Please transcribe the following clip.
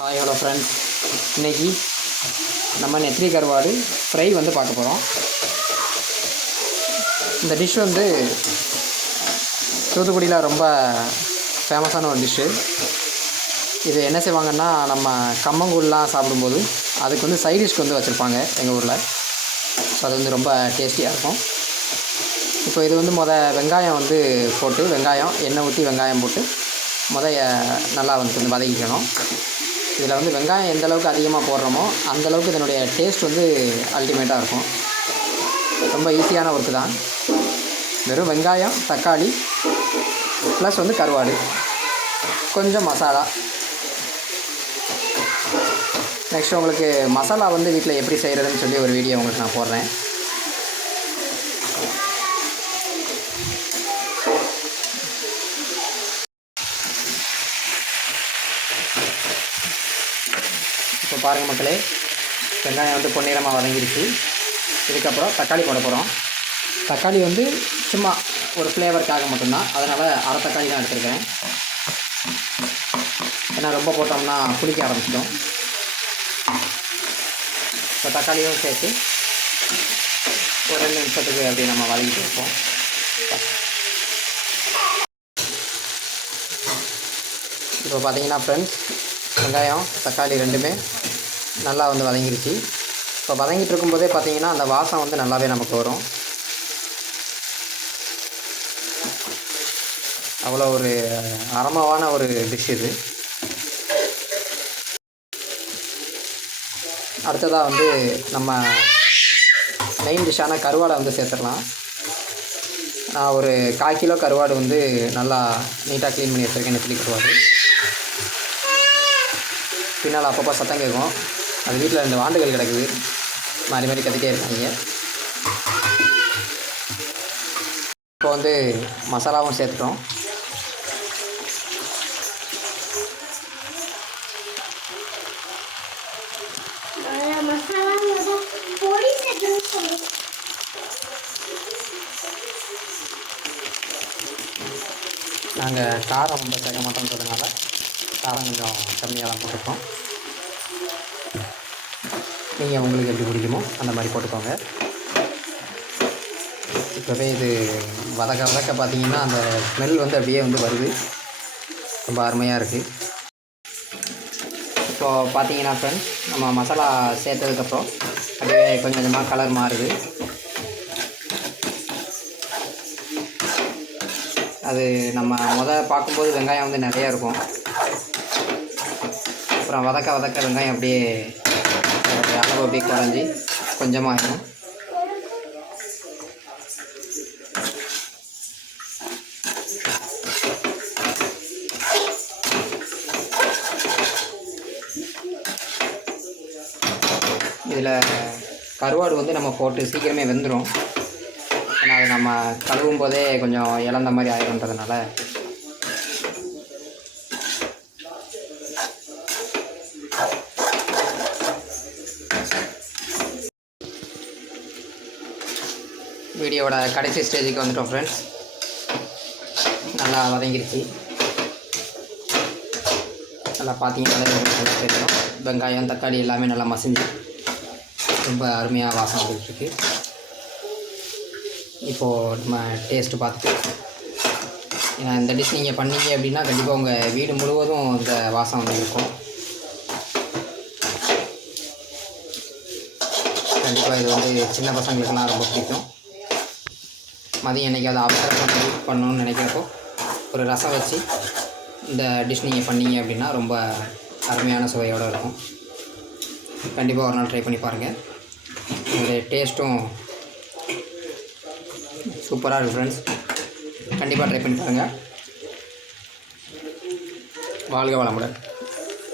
Hi hello friends, இன்றைக்கி நம்ம நெத்திலி கருவாடு ஃப்ரை வந்து பார்க்க போகிறோம். இந்த டிஷ் வந்து தூத்துக்குடியில் ரொம்ப ஃபேமஸான ஒரு டிஷ்ஷு. இது என்ன செய்வாங்கன்னா, நம்ம கம்மங்கூழ்லாம் சாப்பிடும்போது அதுக்கு வந்து சைட் டிஷ்க்கு வந்து வச்சுருப்பாங்க எங்கள் ஊரில். ஸோ அது வந்து ரொம்ப டேஸ்டியாக இருக்கும். இப்போ இது வந்து வெங்காயம் வந்து போட்டு எண்ணெய் ஊற்றி வெங்காயம் போட்டு நல்லா வந்து வதக்கிக்கணும். இதில் வந்து வெங்காயம் எந்த அளவுக்கு அதிகமாக போடுறோமோ அந்தளவுக்கு இதனுடைய டேஸ்ட் வந்து அல்டிமேட்டாக இருக்கும். ரொம்ப ஈஸியான ஒர்க்கு தான். வெறும் வெங்காயம், தக்காளி ப்ளஸ் வந்து கருவாடு, கொஞ்சம் மசாலா. நெக்ஸ்ட் உங்களுக்கு மசாலா வந்து வீட்டில் எப்படி செய்கிறதுன்னு சொல்லி ஒரு வீடியோ உங்களுக்கு நான் போடுறேன். இப்போ பாருங்கள் மக்களே, வெங்காயம் வந்து பொன்னிறமாக வதங்கிடுச்சு. இதுக்கப்புறம் தக்காளி போட போகிறோம். தக்காளி வந்து சும்மா ஒரு ஃப்ளேவருக்காக மட்டும்தான், அதனால் அரை தக்காளி தான் எடுத்துருக்கேன். ஏன்னா ரொம்ப போட்டோம்னா புளிக்க ஆரம்பிச்சிடும். இப்போ தக்காளியும் சேர்த்து ஒரு 2 நிமிஷத்துக்கு அப்படி நம்ம வதக்கிட்டு இருப்போம். இப்போ பார்த்தீங்கன்னா ஃப்ரெண்ட்ஸ், வெங்காயம் தக்காளி ரெண்டுமே நல்லா வந்து வதங்கிடுச்சு. இப்போ வதங்கிட்டு இருக்கும்போதே பார்த்தீங்கன்னா அந்த வாசம் வந்து நல்லாவே நமக்கு வரும். அவ்வளோ ஒரு அருமையான ஒரு டிஷ் இது. அடுத்ததாக வந்து நம்ம மெயின் டிஷ்ஷான கருவாடை வந்து சேர்த்துடலாம். நான் ஒரு 1/4 கிலோ கருவாடு வந்து நல்லா நீட்டாக க்ளீன் பண்ணி வச்சுருக்கேன். நெத்திலி கருவாடு. பின்னால் அப்பப்போ சத்தம் கேட்கும். அது வீட்டில் 2 வாண்டுகள் கிடக்குது, மாறி மாறி கத்திட்டே இருக்காங்க. இப்போ வந்து மசாலாவும் சேர்த்துட்டோம். நாங்கள் காரம் ரொம்ப சேர்க்க மாட்டோன்றதுனால காரம் கொஞ்சம் கம்மியாக தான் போட்டுருக்கோம். நீங்கள் உங்களுக்கு எப்படி பிடிக்குமோ அந்த மாதிரி போட்டுக்கோங்க. இப்போவே இது வதக்க பார்த்தீங்கன்னா அந்த ஸ்மெல் வந்து அப்படியே வந்து வருது. ரொம்ப அருமையாக இருக்குது. இப்போது பார்த்தீங்கன்னா ஃப்ரெண்ட்ஸ், நம்ம மசாலா சேர்த்ததுக்கப்புறம் அப்படியே கொஞ்சம் கொஞ்சமாக கலர் மாறுது. அது நம்ம பார்க்கும்போது வெங்காயம் வந்து நிறையா இருக்கும். அப்புறம் வதக்க வெங்காயம் அப்படியே அளவு அப்படியே குறைஞ்சி கொஞ்சமாக இருக்கும். இதில் கருவாடு வந்து நம்ம போட்டு சீக்கிரமே வெந்துடும். ஏன்னா அது நம்ம கழுவும் போதே கொஞ்சம் இழந்த மாதிரி ஆயிருன்றதுனால வீடியோவோட கடைசி ஸ்டேஜுக்கு வந்துட்டோம் ஃப்ரெண்ட்ஸ். நல்லா வதங்கிருச்சு. நல்லா பார்த்தீங்கன்னா நல்லா தெரியும். வெங்காயம் தக்காளி எல்லாமே நல்லா மசிஞ்சு ரொம்ப அருமையாக வாசம் வந்துட்டுருக்கு. இப்போது நம்ம டேஸ்ட்டு பார்த்துட்டு, ஏன்னா இந்த டிஷ் நீங்கள் பண்ணீங்க அப்படின்னா கண்டிப்பாக உங்கள் வீடு முழுவதும் இந்த வாசம் வந்து இருக்கும். கண்டிப்பாக இது வந்து சின்ன பசங்களுக்கெல்லாம் ரொம்ப பிடிக்கும். மதியம் என்றைக்காவது அவசரமாக யூஸ் பண்ணணும்னு நினைக்கிறப்போ ஒரு ரசம் வச்சு இந்த டிஷ் நீங்கள் பண்ணீங்க அப்படின்னா ரொம்ப அருமையான சுவையோடு இருக்கும். கண்டிப்பாக ஒரு நாள் ட்ரை பண்ணி பாருங்கள். இதோடைய டேஸ்ட்டும் சூப்பராக இருக்குது ஃப்ரெண்ட்ஸ். கண்டிப்பாக ட்ரை பண்ணி பாருங்கள். வாழ்க வளமுடன்.